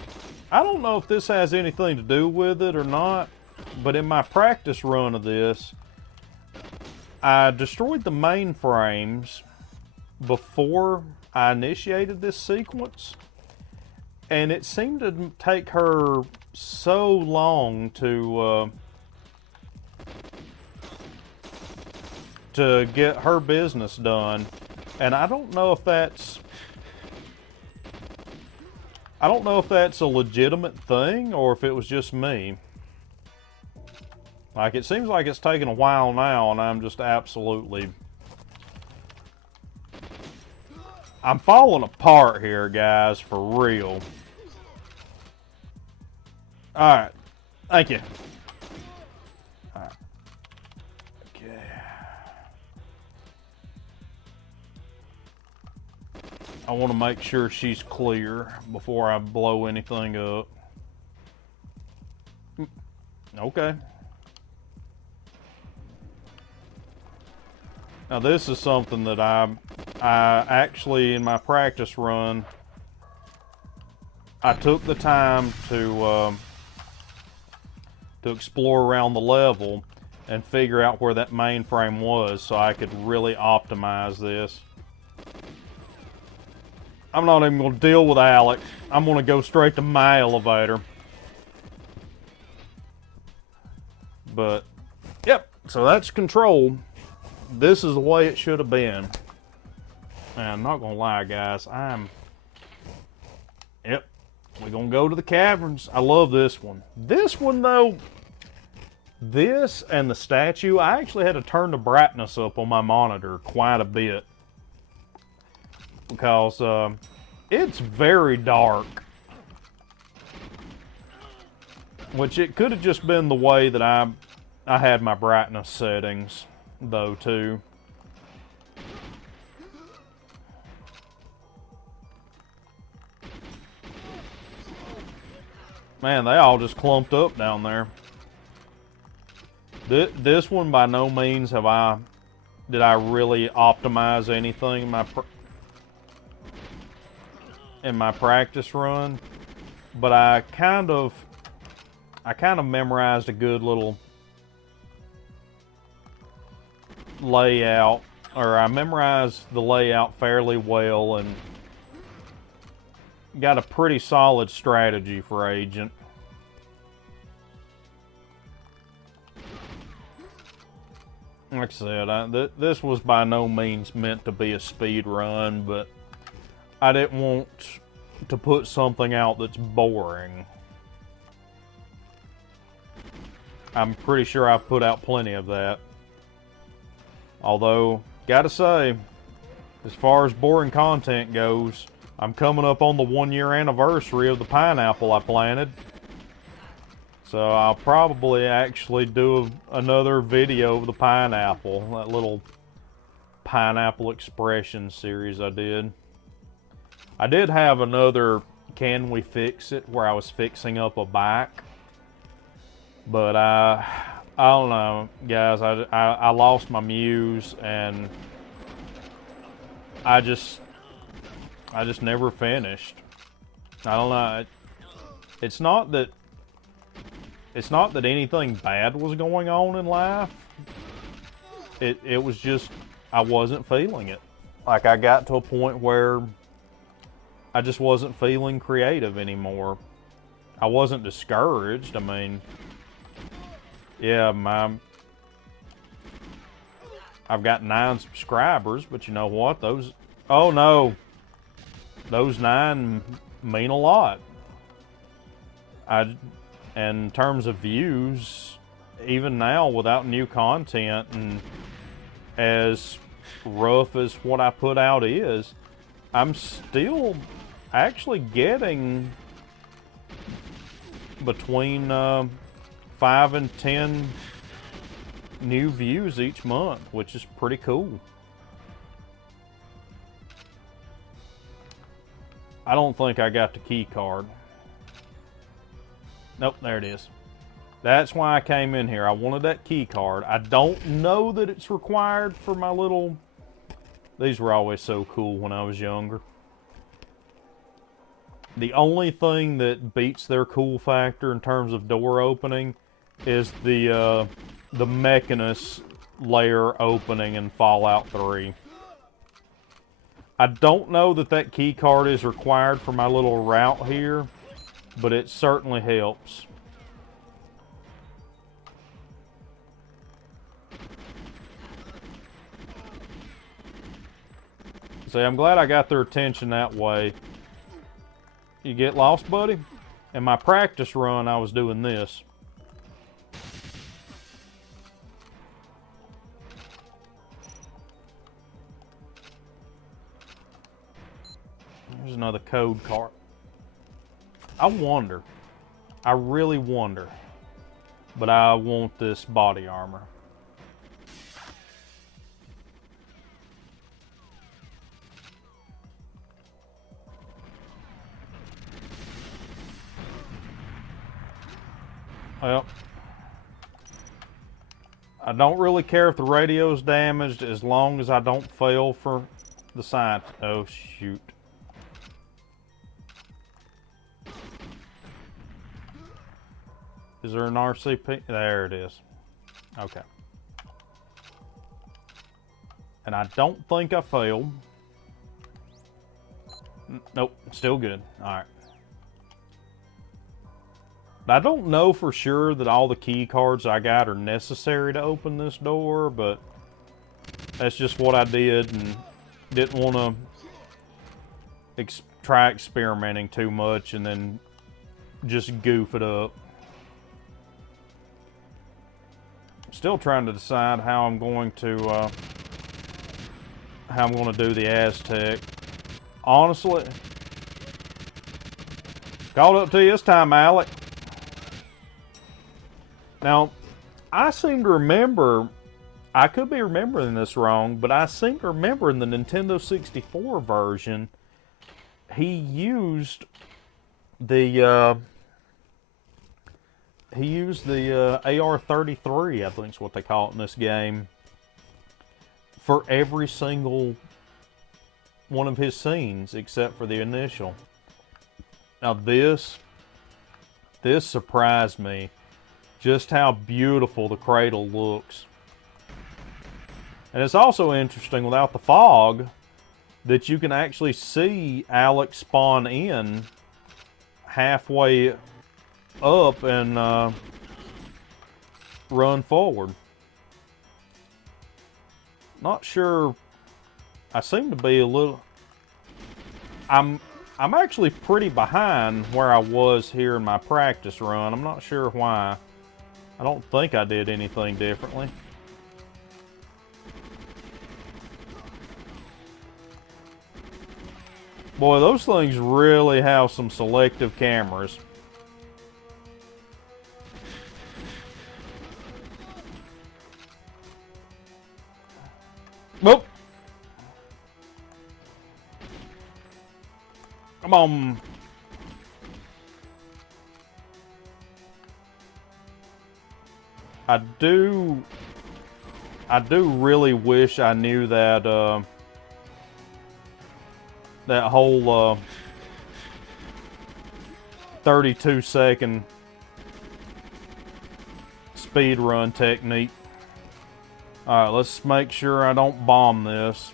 I don't know if this has anything to do with it or not, but in my practice run of this, I destroyed the mainframes before I initiated this sequence, and it seemed to take her so long to get her business done, and I don't know if that's a legitimate thing or if it was just me. Like, it seems like it's taking a while now, and I'm just absolutely... I'm falling apart here, guys, for real. Alright. Thank you. Alright. Okay. I want to make sure she's clear before I blow anything up. Okay. Now this is something that I actually, in my practice run, I took the time to explore around the level and figure out where that mainframe was so I could really optimize this. I'm not even going to deal with Alex. I'm going to go straight to my elevator. But, yep, so that's control. This is the way it should have been. And I'm not going to lie, guys. Yep, we're going to go to the caverns. I love this one. This one, though, this and the statue, I actually had to turn the brightness up on my monitor quite a bit. Because it's very dark. Which it could have just been the way that I had my brightness settings, though, too. Man, they all just clumped up down there. This one, by no means did I really optimize anything in my practice run, but I kind of memorized a good little layout, or I memorized the layout fairly well and got a pretty solid strategy for Agent. like I said, this was by no means meant to be a speed run, but I didn't want to put something out that's boring. I'm pretty sure I've put out plenty of that. Although, gotta say, as far as boring content goes, I'm coming up on the 1-year anniversary of the pineapple I planted. So I'll probably actually do another video of the pineapple, that little pineapple expression series I did. I did have another Can We Fix It where I was fixing up a bike. But I don't know, guys, I lost my muse and I just never finished. I don't know. It's not that anything bad was going on in life. It was just I wasn't feeling it. Like I got to a point where I just wasn't feeling creative anymore. I wasn't discouraged. I mean, yeah, I've got 9 subscribers, but you know what? Those 9 mean a lot. In terms of views, even now without new content and as rough as what I put out is, I'm still actually getting between 5 and 10 new views each month, which is pretty cool. I don't think I got the key card. Nope, there it is. That's why I came in here. I wanted that key card. I don't know that it's required for my little... These were always so cool when I was younger. The only thing that beats their cool factor in terms of door opening is the Mechanus layer opening in Fallout 3. I don't know that key card is required for my little route here, but it certainly helps. See, I'm glad I got their attention that way. You get lost, buddy? In my practice run, I was doing this. There's another code card. I wonder. I really wonder. But I want this body armor. Well, I don't really care if the radio's damaged as long as I don't fail for the science. Oh, shoot. Is there an RCP? There it is. Okay. And I don't think I failed. Nope, still good. Alright. I don't know for sure that all the key cards I got are necessary to open this door, but that's just what I did and didn't want to try experimenting too much and then just goof it up. Still trying to decide how I'm going to do the Aztec. Honestly, called up to you this time, Alec. Now, I seem to remember, I could be remembering this wrong, but I seem to remember in the Nintendo 64 version, he used the AR-33, I think is what they call it in this game, for every single one of his scenes, except for the initial. Now this surprised me, just how beautiful the cradle looks. And it's also interesting, without the fog, that you can actually see Alex spawn in halfway up and run forward. Not sure. I seem to be a little... I'm actually pretty behind where I was here in my practice run. I'm not sure why. I don't think I did anything differently. Boy, those things really have some selective cameras. Whoop! Come on. I do really wish I knew that that whole 32-second speed run technique. Alright, let's make sure I don't bomb this.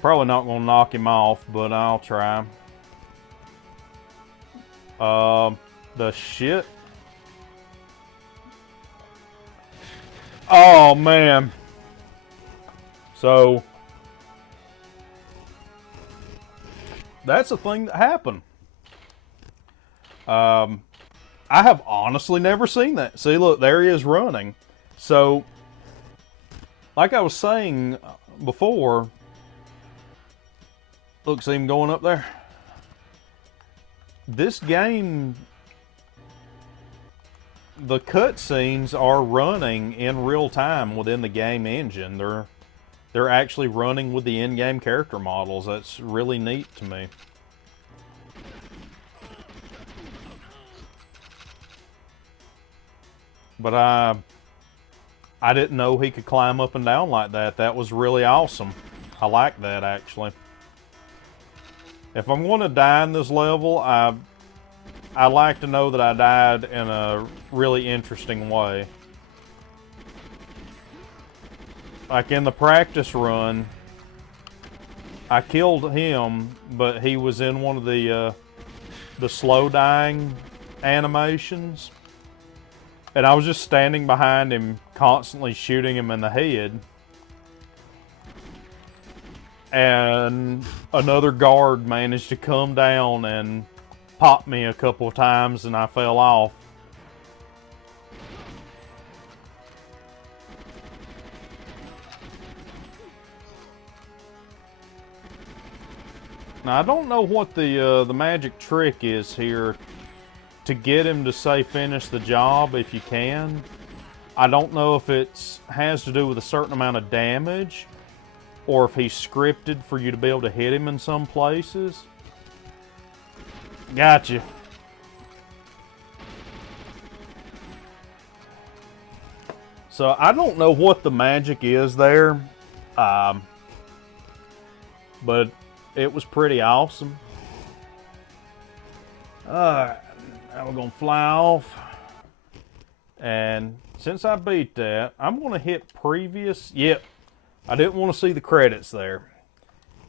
Probably not going to knock him off, but I'll try. The shit. Oh, man. So, that's a thing that happened. I have honestly never seen that. See, look, there he is running. So, like I was saying before, look, see him going up there? This game, the cutscenes are running in real time within the game engine. They're actually running with the in-game character models. That's really neat to me. But I didn't know he could climb up and down like that. That was really awesome. I like that, actually. If I'm going to die in this level, I like to know that I died in a really interesting way. Like in the practice run, I killed him, but he was in one of the slow dying animations. And I was just standing behind him, constantly shooting him in the head. And another guard managed to come down and pop me a couple of times, and I fell off. Now, I don't know what the magic trick is here to get him to say finish the job if you can. I don't know if it has to do with a certain amount of damage, or if he's scripted for you to be able to hit him in some places. Gotcha. So I don't know what the magic is there, but it was pretty awesome. Alright, now we're going to fly off. And since I beat that, I'm going to hit previous. Yep, I didn't want to see the credits there.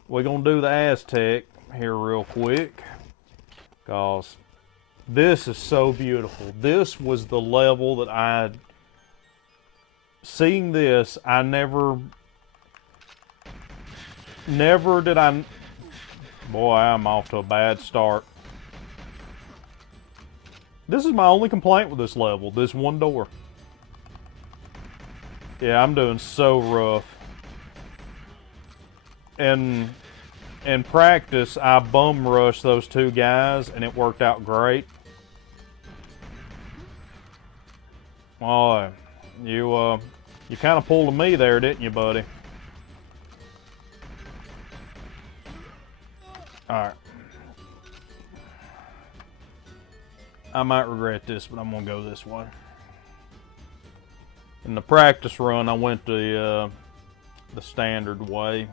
We're going to do the Aztec here real quick, because this is so beautiful. This was the level that I... Seeing this, I never did I... Boy, I'm off to a bad start. This is my only complaint with this level, this one door. Yeah, I'm doing so rough. In practice, I bum rushed those two guys, and it worked out great. Oh, you kind of pulled a me there, didn't you, buddy? Alright. I might regret this, but I'm going to go this way. In the practice run, I went the standard way.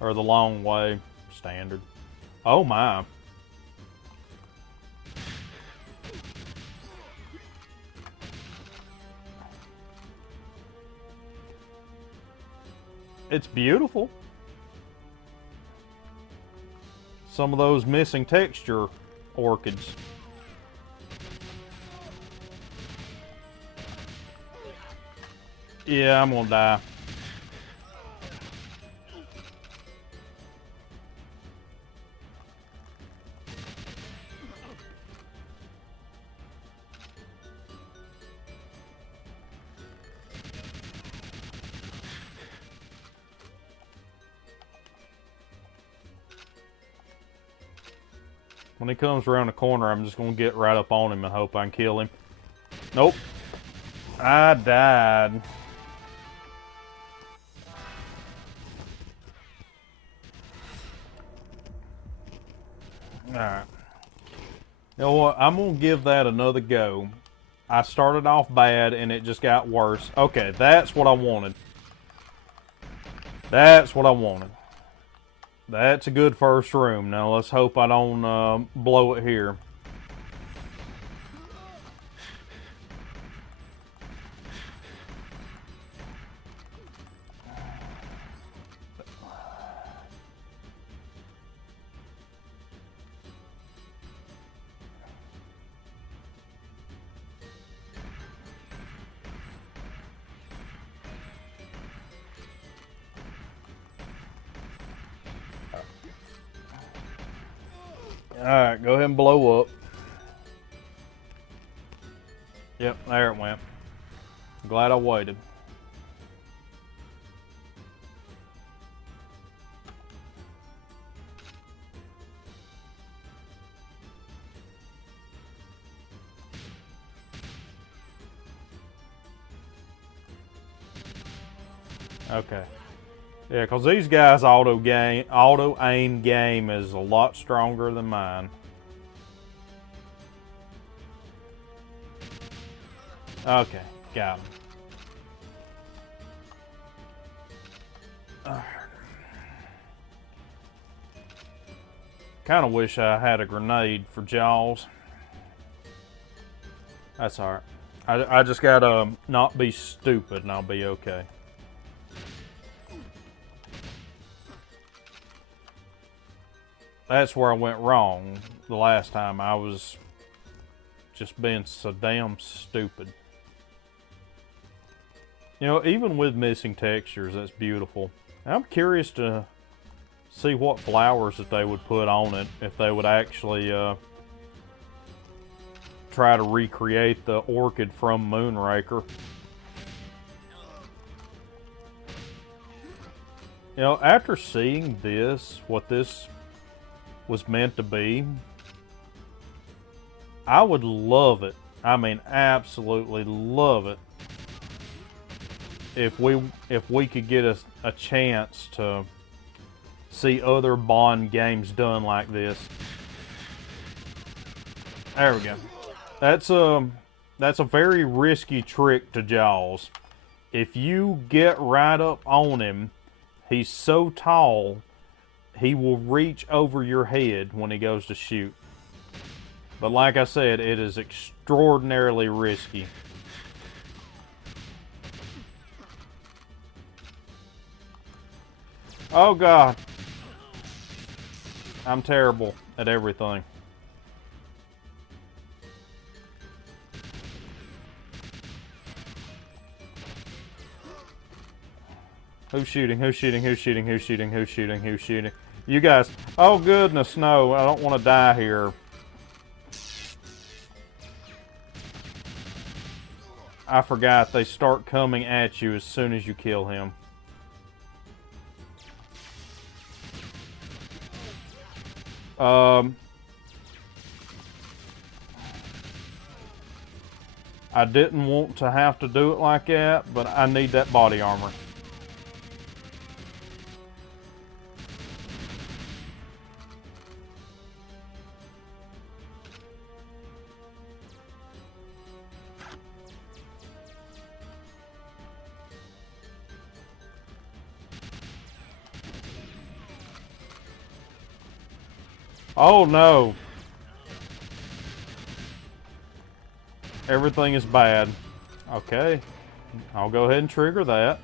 Or the long way. Standard. Oh my. It's beautiful. Some of those missing texture orchids. Yeah, I'm gonna die. When he comes around the corner, I'm just going to get right up on him and hope I can kill him. Nope. I died. Alright. You know what? I'm going to give that another go. I started off bad and it just got worse. Okay, that's what I wanted. That's what I wanted. That's a good first room. Now let's hope I don't blow it here. Alright, go ahead and blow up. Yep, there it went. Glad I waited. Okay. Yeah, because these guys' auto aim game is a lot stronger than mine. Okay, got him. Kind of wish I had a grenade for Jaws. That's alright. I just gotta not be stupid and I'll be okay. That's where I went wrong the last time. I was just being so damn stupid. You know, even with missing textures, that's beautiful. I'm curious to see what flowers that they would put on it if they would actually try to recreate the orchid from Moonraker. You know, after seeing this, what this was meant to be, I would love it. I mean, absolutely love it if we could get a chance to see other Bond games done like this. There we go. That's a very risky trick to Jaws. If you get right up on him, he's so tall, he will reach over your head when he goes to shoot. But like I said, it is extraordinarily risky. Oh God. I'm terrible at everything. Who's shooting? Who's shooting? Who's shooting? Who's shooting? Who's shooting? Who's shooting? You guys. Oh goodness, no. I don't want to die here. I forgot they start coming at you as soon as you kill him. I didn't want to have to do it like that, but I need that body armor. Oh no. Everything is bad. Okay. I'll go ahead and trigger that.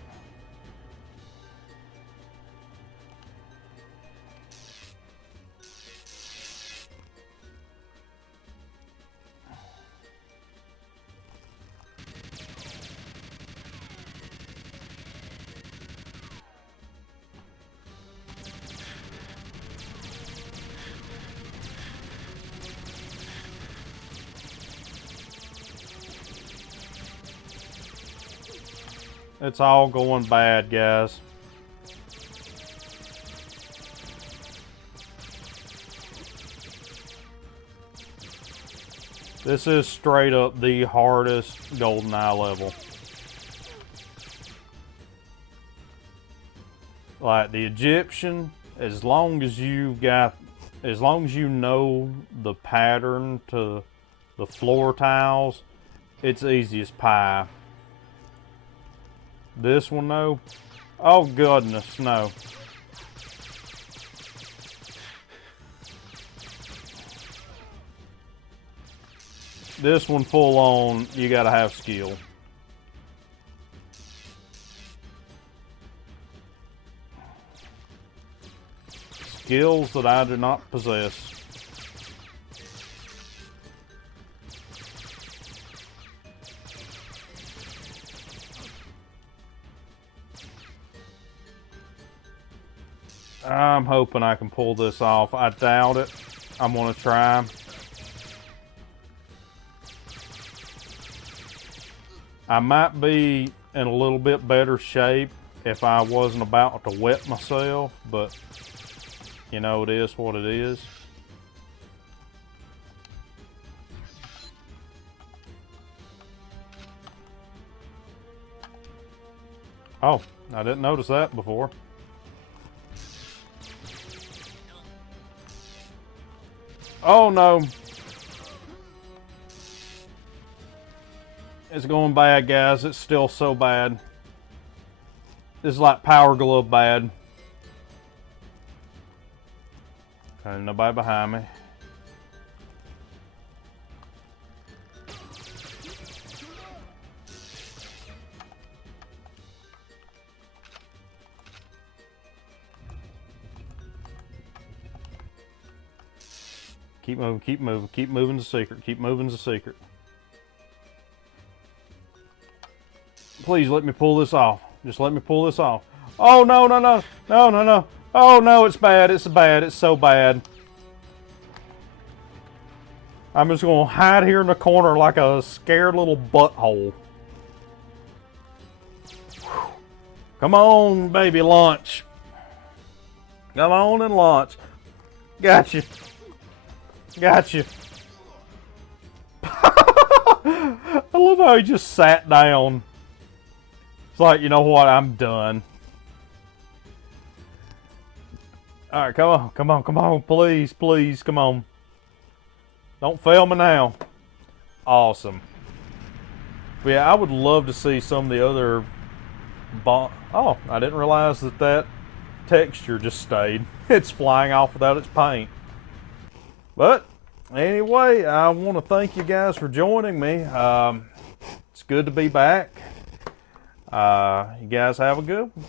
It's all going bad, guys. This is straight up the hardest Goldeneye level. Like the Egyptian, as long as you know the pattern to the floor tiles, it's easy as pie. This one though, oh goodness, no. This one full on, you gotta have skill. Skills that I do not possess. I'm hoping I can pull this off. I doubt it. I'm gonna try. I might be in a little bit better shape if I wasn't about to wet myself, but you know, it is what it is. Oh, I didn't notice that before. Oh no. It's going bad, guys. It's still so bad. This is like Power Glove bad. Okay, nobody behind me. Keep moving, keep moving, keep moving the secret, keep moving the secret. Please let me pull this off. Just let me pull this off. Oh no, no, no, no, no, no. Oh no, it's bad, it's bad, it's so bad. I'm just gonna hide here in the corner like a scared little butthole. Come on, baby, launch. Come on and launch. Gotcha. Gotcha. I love how he just sat down. It's like, you know what, I'm done. Alright, come on, come on, come on, please, please, come on. Don't fail me now. Awesome. But yeah, I would love to see some of the other... Oh, I didn't realize that that texture just stayed. It's flying off without its paint. But, anyway, I want to thank you guys for joining me. It's good to be back. You guys have a good one.